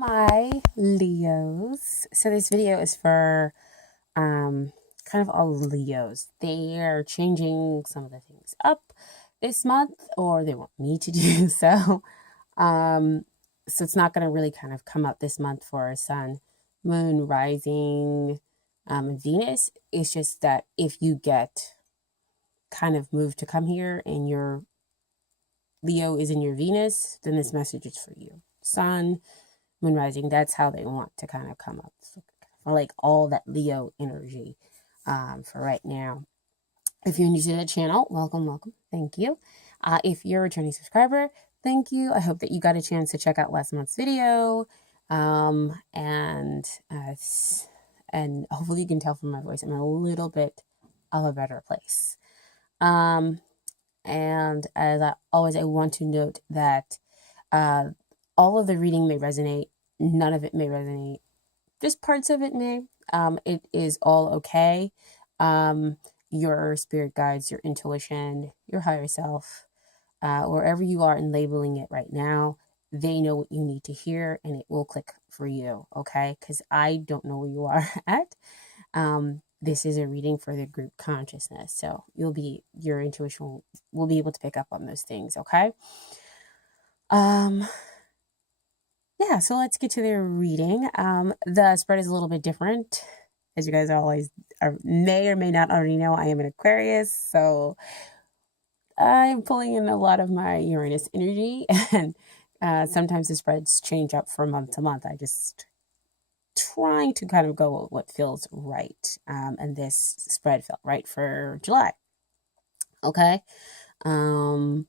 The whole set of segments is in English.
My Leos. So this video is for kind of all Leos. They are changing some of the things up this month, or they want me to do so. So it's not going to really kind of come up this month for Sun, Moon, Rising, Venus. It's just that if you get kind of moved to come here and your Leo is in your Venus, then this message is for you. Sun, Moon, Rising, that's how they want to kind of come up. So, like all that Leo energy for right now. If you're new to the channel, welcome. Thank you. If you're a returning subscriber, thank you. I hope that you got a chance to check out last month's video. And hopefully you can tell from my voice, I'm in a little bit of a better place. And as always, I want to note that all of the reading may resonate. None of it may resonate. Just parts of it may. It is all okay. Your spirit guides, your intuition, your higher self, wherever you are in labeling it right now, they know what you need to hear and it will click for you, okay? Because I don't know where you are at. This is a reading for the group consciousness. So your intuition will be able to pick up on those things, okay? Yeah, so let's get to the reading. The spread is a little bit different. As you guys may or may not already know, I am an Aquarius, so I'm pulling in a lot of my Uranus energy, and sometimes the spreads change up from month to month. I just trying to kind of go with what feels right, and this spread felt right for July. Okay, so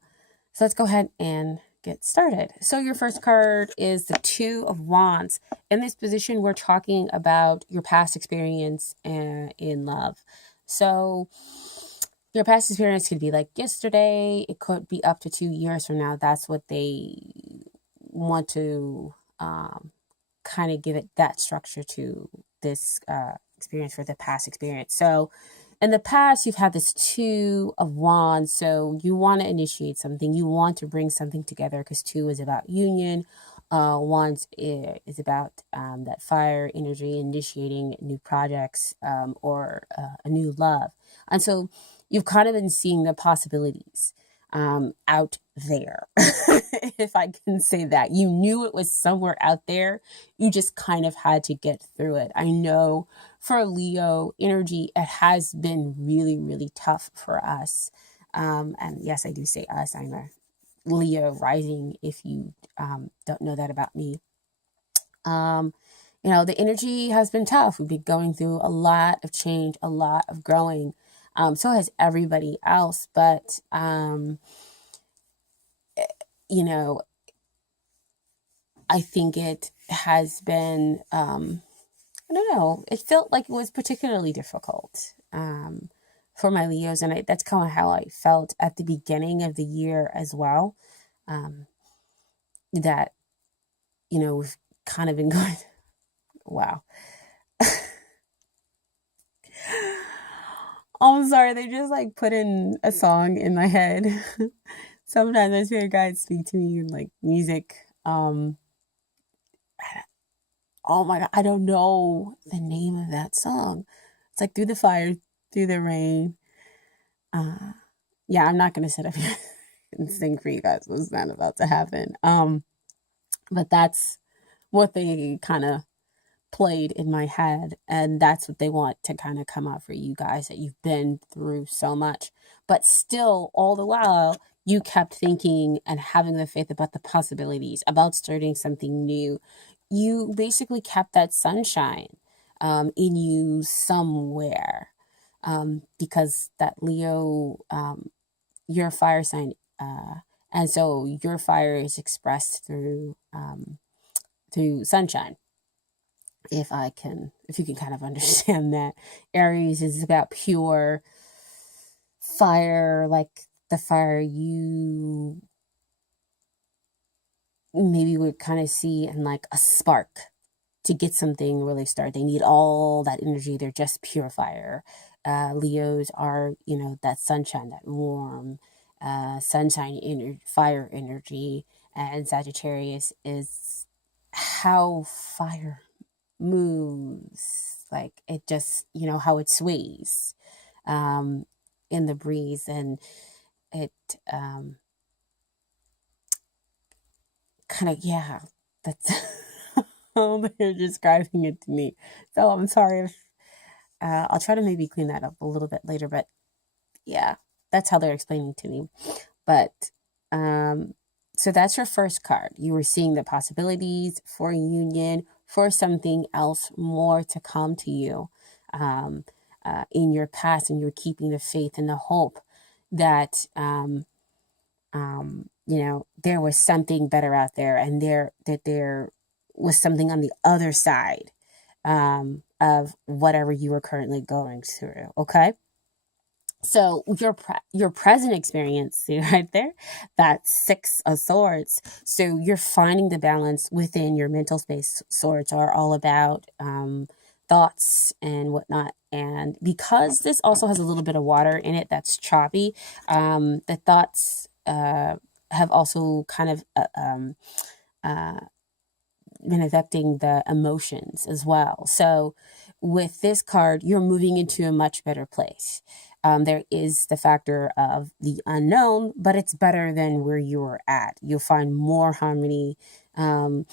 let's go ahead and get started. So your first card is the Two of Wands. In this position, we're talking about your past experience in love. So your past experience could be like yesterday. It could be up to 2 years from now. That's what they want to kind of give it that structure to this experience for the past experience. So in the past, you've had this Two of Wands, so you want to initiate something. You want to bring something together because two is about union. Wands is about that fire energy, initiating new projects or a new love. And so you've kind of been seeing the possibilities out there, if I can say that. You knew it was somewhere out there. You just kind of had to get through it. I know for Leo energy, it has been really, really tough for us. And yes, I do say us. I'm a Leo rising, if you don't know that about me. The energy has been tough. We've been going through a lot of change, a lot of growing. So has everybody else. But, I think it has been, I don't know, it felt like it was particularly difficult for my Leos. And that's kind of how I felt at the beginning of the year as well. That, we've kind of been going, wow. I'm sorry, they just like put in a song in my head. Sometimes my spirit guides speak to me in like music. Oh my God, I don't know the name of that song. It's like Through the Fire, Through the Rain. Yeah, I'm not going to sit up here and sing for you guys. What's not about to happen. But that's what they kind of played in my head, and that's what they want to kind of come out for you guys, that you've been through so much, but still all the while you kept thinking and having the faith about the possibilities, about starting something new. You basically kept that sunshine in you somewhere, because that Leo, you're a fire sign, and so your fire is expressed through sunshine. If you can kind of understand that. Aries is about pure fire, like the fire you maybe would kind of see in like a spark to get something really started. They need all that energy. They're just pure fire. Leos are, that sunshine, that warm sunshine fire energy. And Sagittarius is how fire moves, like it just, how it sways um, in the breeze, and it kind of, yeah, that's how they're describing it to me. So I'm sorry if I'll try to maybe clean that up a little bit later, but yeah, that's how they're explaining to me. But um, so that's your first card. You were seeing the possibilities for a union, for something else more to come to you in your past, and you're keeping the faith and the hope that there was something better out there, and there was something on the other side of whatever you were currently going through. Okay. So your present experience, see right there, that Six of Swords. So you're finding the balance within your mental space. Swords are all about thoughts and whatnot. And because this also has a little bit of water in it that's choppy, the thoughts have also kind of uh, been affecting the emotions as well. So with this card, you're moving into a much better place. There is the factor of the unknown, but it's better than where you were at. You'll find more harmony in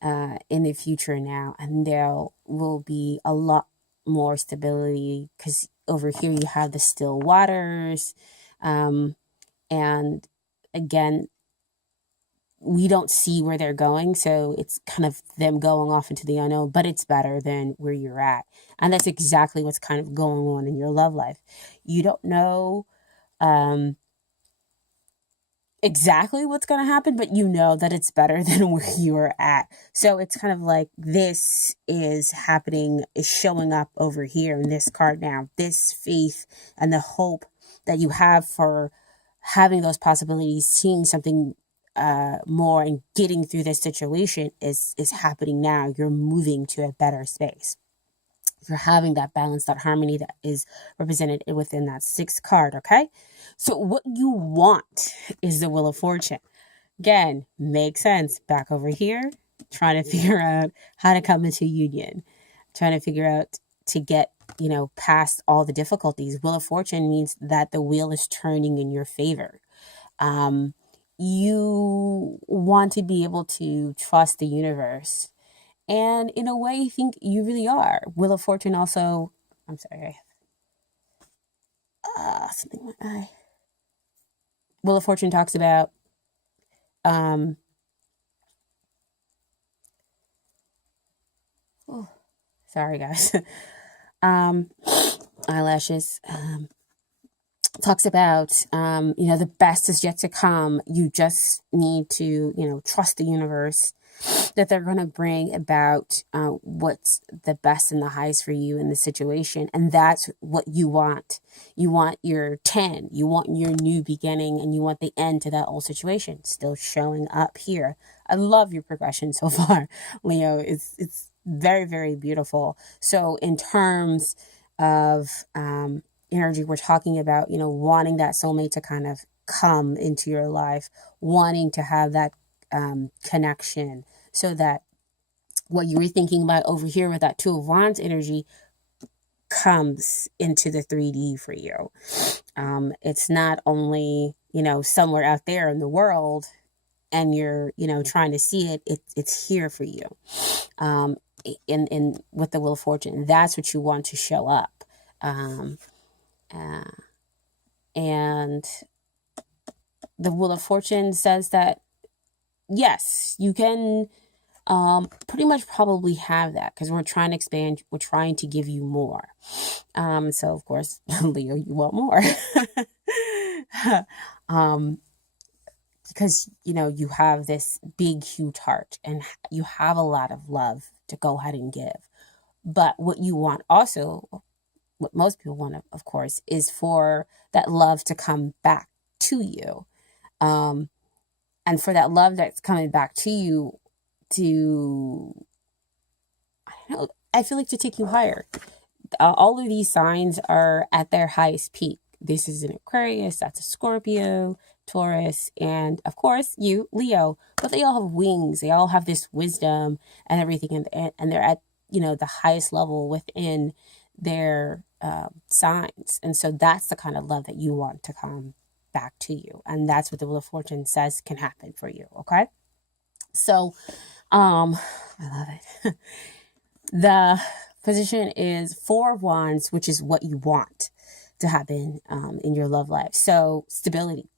the future now, and there will be a lot more stability because over here you have the still waters. And again, we don't see where they're going, so it's kind of them going off into the unknown, but it's better than where you're at. And that's exactly what's kind of going on in your love life. You don't know um, exactly what's going to happen, but you know that it's better than where you're at. So it's kind of like this is happening, is showing up over here in this card now. This faith and the hope that you have for having those possibilities, seeing something more and getting through this situation is happening now. You're moving to a better space. You're having that balance, that harmony that is represented within that sixth card. Okay, so what you want is the Wheel of Fortune. Again, makes sense. Back over here, trying to figure out how to come into union, trying to figure out to get past all the difficulties. Wheel of Fortune means that the wheel is turning in your favor. You want to be able to trust the universe. And in a way, I think you really are. Wheel of Fortune also, I'm sorry, something in my eye. Wheel of Fortune talks about, oh, sorry guys, eyelashes. Talks about the best is yet to come. You just need to trust the universe that they're going to bring about what's the best and the highest for you in the situation, and that's what you want. You want your 10, you want your new beginning, and you want the end to that old situation. Still showing up here. I love your progression so far, Leo. It's very, very beautiful. So in terms of energy, we're talking about wanting that soulmate to kind of come into your life, wanting to have that connection, so that what you were thinking about over here with that Two of Wands energy comes into the 3D for you. It's not only somewhere out there in the world and you're trying to see it, it's here for you. In with the Wheel of Fortune, that's what you want to show up. And the Wheel of Fortune says that yes, you can pretty much probably have that, because we're trying to expand, we're trying to give you more. So of course, Leo, you want more. Because you have this big huge heart and you have a lot of love to go ahead and give. But what you want also, what most people want, of course, is for that love to come back to you. And for that love that's coming back to you to, I don't know, I feel like to take you higher. All of these signs are at their highest peak. This is an Aquarius, that's a Scorpio, Taurus, and of course you, Leo. But they all have wings. They all have this wisdom and everything, and they're at, the highest level within their signs. And so that's the kind of love that you want to come back to you, and that's what the Wheel of Fortune says can happen for you. Okay, so I love it. The position is Four of Wands, which is what you want to happen in your love life. So stability.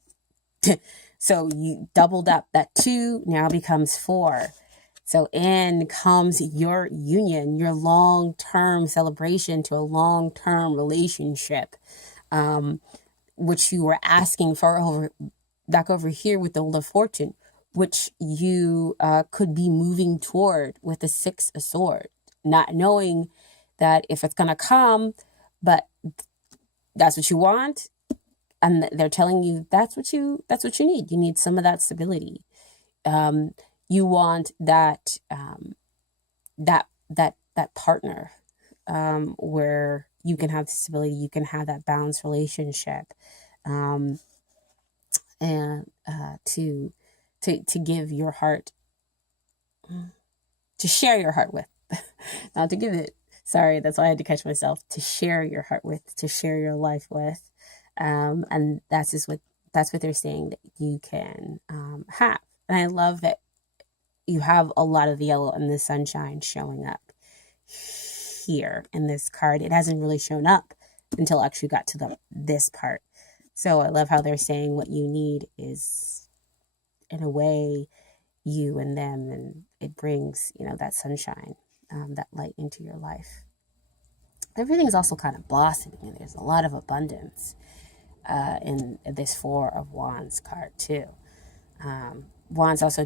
So you doubled up that 2, now becomes 4. So in comes your union, your long-term celebration to a long-term relationship, which you were asking for back over here with the Wheel of Fortune, which you could be moving toward with the 6 of Swords, not knowing that if it's going to come, but that's what you want. And they're telling you that's what you need. You need some of that stability. You want that that partner where you can have stability, you can have that balanced relationship, and to give your heart, to share your heart with, not to give it. Sorry, that's why I had to catch myself. To share your heart with, to share your life with. And that's what they're saying that you can have. And I love that you have a lot of the yellow and the sunshine showing up here in this card. It hasn't really shown up until I actually got to this part. So I love how they're saying what you need is, in a way, you and them, and it brings, that sunshine, that light into your life. Everything's also kind of blossoming, and there's a lot of abundance in this Four of Wands card too. Wands also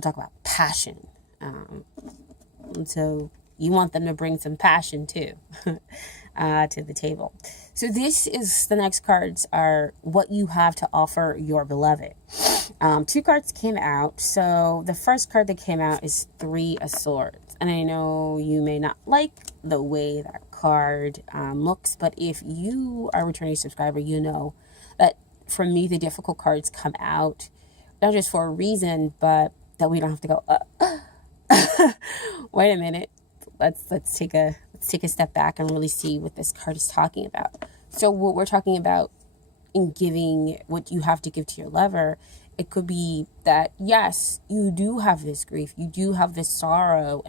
talk about passion. And so you want them to bring some passion too to the table. So the next cards are what you have to offer your beloved. 2 cards came out. So the first card that came out is 3 of Swords. And I know you may not like the way that card looks, but if you are a returning subscriber, you know that for me, the difficult cards come out, not just for a reason, but that we don't have to go, wait a minute. Let's take a step back and really see what this card is talking about. So what we're talking about in giving what you have to give to your lover, it could be that, yes, you do have this grief, you do have this sorrow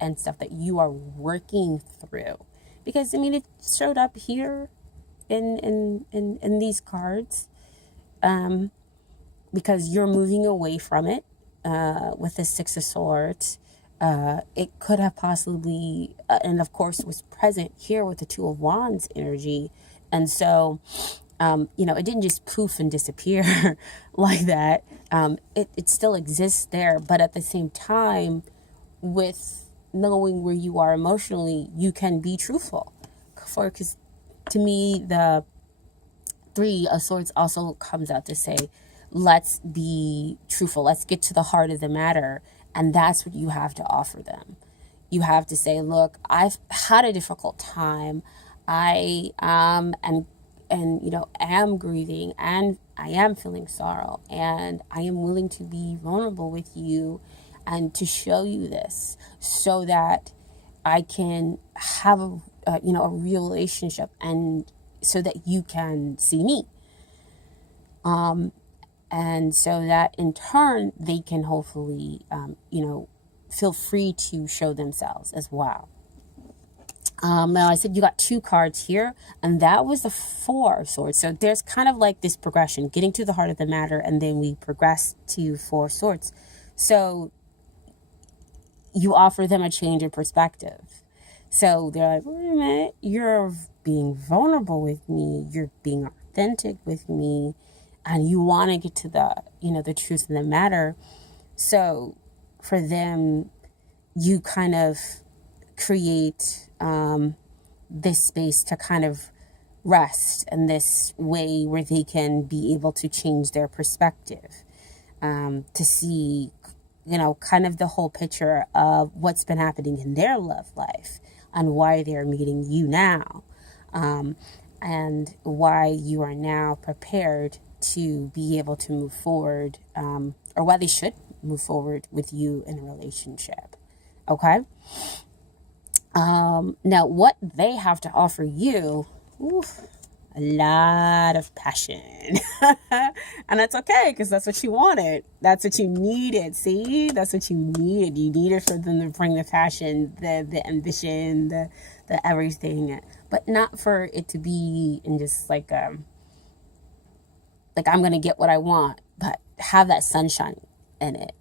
and stuff that you are working through. Because, it showed up here in these cards because you're moving away from it with the 6 of Swords. It could have possibly, and of course was present here with the 2 of Wands energy. And so, it didn't just poof and disappear like that. It still exists there, but at the same time, with knowing where you are emotionally, you can be truthful. Because to me, the 3 of Swords also comes out to say, let's be truthful. Let's get to the heart of the matter. And that's what you have to offer them. You have to say, look, I've had a difficult time. I am grieving, and I am feeling sorrow, and I am willing to be vulnerable with you and to show you this so that I can have a real relationship, and so that you can see me. And so that in turn, they can hopefully, feel free to show themselves as well. Now I said you got 2 cards here, and that was the 4 of Swords. So there's kind of like this progression, getting to the heart of the matter, and then we progress to 4 of Swords. So you offer them a change of perspective. So they're like, wait a minute, you're being vulnerable with me, you're being authentic with me, and you want to get to the truth of the matter. So for them, you kind of create this space to kind of rest, and this way where they can be able to change their perspective, to see, kind of the whole picture of what's been happening in their love life and why they're meeting you now, and why you are now prepared to be able to move forward, or why they should move forward with you in a relationship. Okay? Now, what they have to offer you, oof, a lot of passion. And that's okay, because that's what you wanted. That's what you needed. See? That's what you needed. You needed for them to bring the passion, the ambition, the everything. But not for it to be in just like I'm going to get what I want, but have that sunshine in it,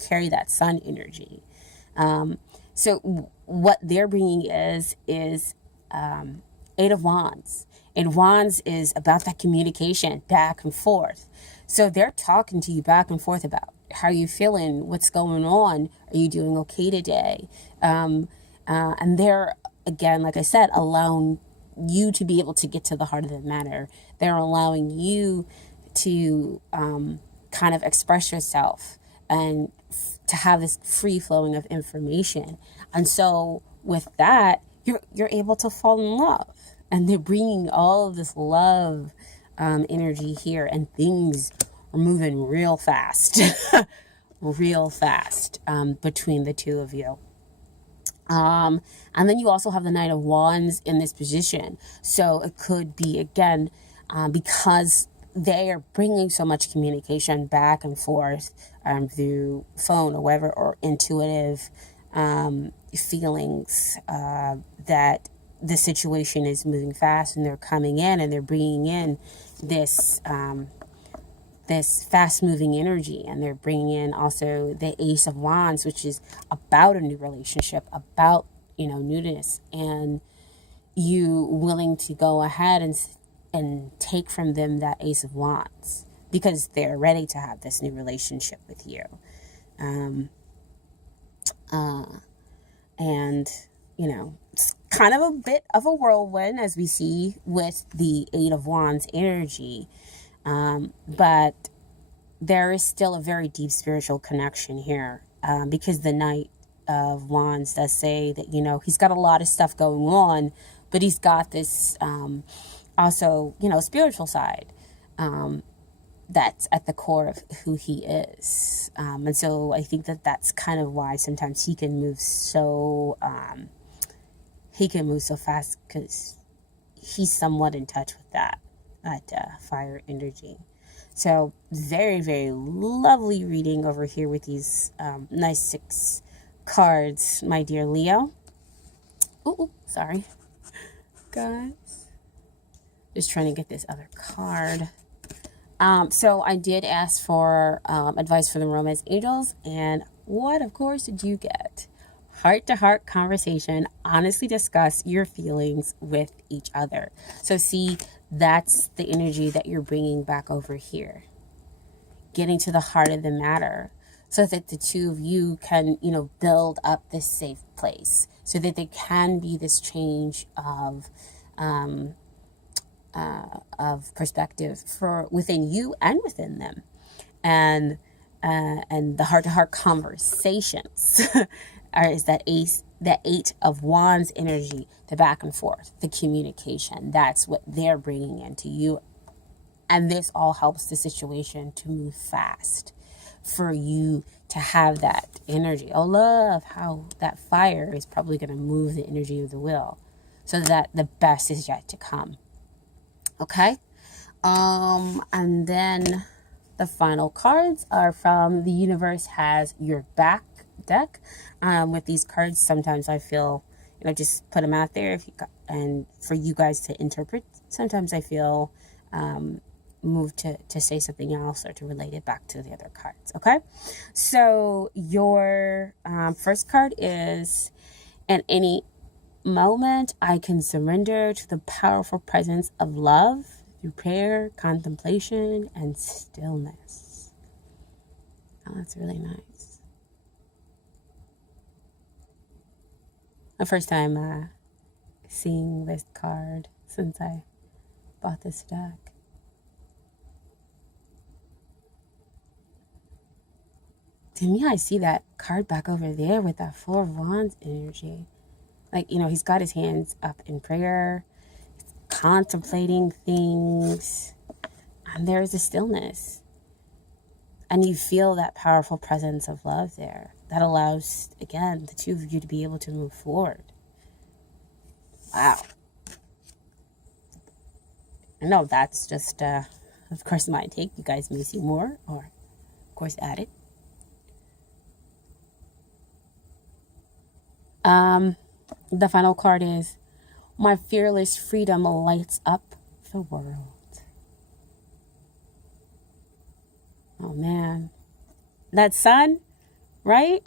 carry that sun energy. So what they're bringing is Eight of Wands. Eight of Wands is about that communication back and forth. So they're talking to you back and forth about how you feeling, what's going on, are you doing okay today? And they're, again, like I said, allowing you to be able to get to the heart of the matter. They're allowing you to kind of express yourself and to have this free flowing of information. And so with that, you're able to fall in love. And they're bringing all of this love energy here, and things are moving real fast, real fast between the two of you. And then you also have the Knight of Wands in this position. So it could be, again, because they are bringing so much communication back and forth through phone or whatever, or intuitive feelings that the situation is moving fast, and they're coming in and they're bringing in this this fast moving energy, and they're bringing in also the Ace of Wands, which is about a new relationship, about newness, and you willing to go ahead and take from them that Ace of Wands, because they're ready to have this new relationship with you. And it's kind of a bit of a whirlwind, as we see with the Eight of Wands energy. But there is still a very deep spiritual connection here, because the Knight of Wands does say that, he's got a lot of stuff going on, but he's got this also, spiritual side that's at the core of who he is. And so I think that that's kind of why sometimes he can move so fast, because he's somewhat in touch with that fire energy. So very, very lovely reading over here with these nice 6 cards, my dear Leo. Ooh, sorry, guys. Just trying to get this other card. So I did ask for advice for the Romance Angels, and what, of course, did you get? Heart-to-heart conversation. Honestly discuss your feelings with each other. So see, that's the energy that you're bringing back over here. Getting to the heart of the matter, so that the two of you can, build up this safe place, so that there can be this change of perspective for within you and within them, and the heart-to-heart conversations is that Eight of Wands energy, the back and forth, the communication. That's what they're bringing into you, and this all helps the situation to move fast, for you to have that energy. I love how that fire is probably going to move the energy of the wheel, so that the best is yet to come. Okay, and then the final cards are from The Universe Has Your Back deck. With these cards, sometimes I feel, just put them out there and for you guys to interpret. Sometimes I feel moved to say something else, or to relate it back to the other cards. Okay, so your first card is, "In any moment, I can surrender to the powerful presence of love through prayer, contemplation, and stillness." Oh, that's really nice. My first time seeing this card since I bought this deck. To me, I see that card back over there with that Four of Wands energy. Like, he's got his hands up in prayer, contemplating things, And there is a stillness. And you feel that powerful presence of love there that allows, again, the two of you to be able to move forward. Wow. No, that's just, of course, my take. You guys may see more or, of course, add it. The final card is, my fearless freedom lights up the world. Oh, man. That sun, right?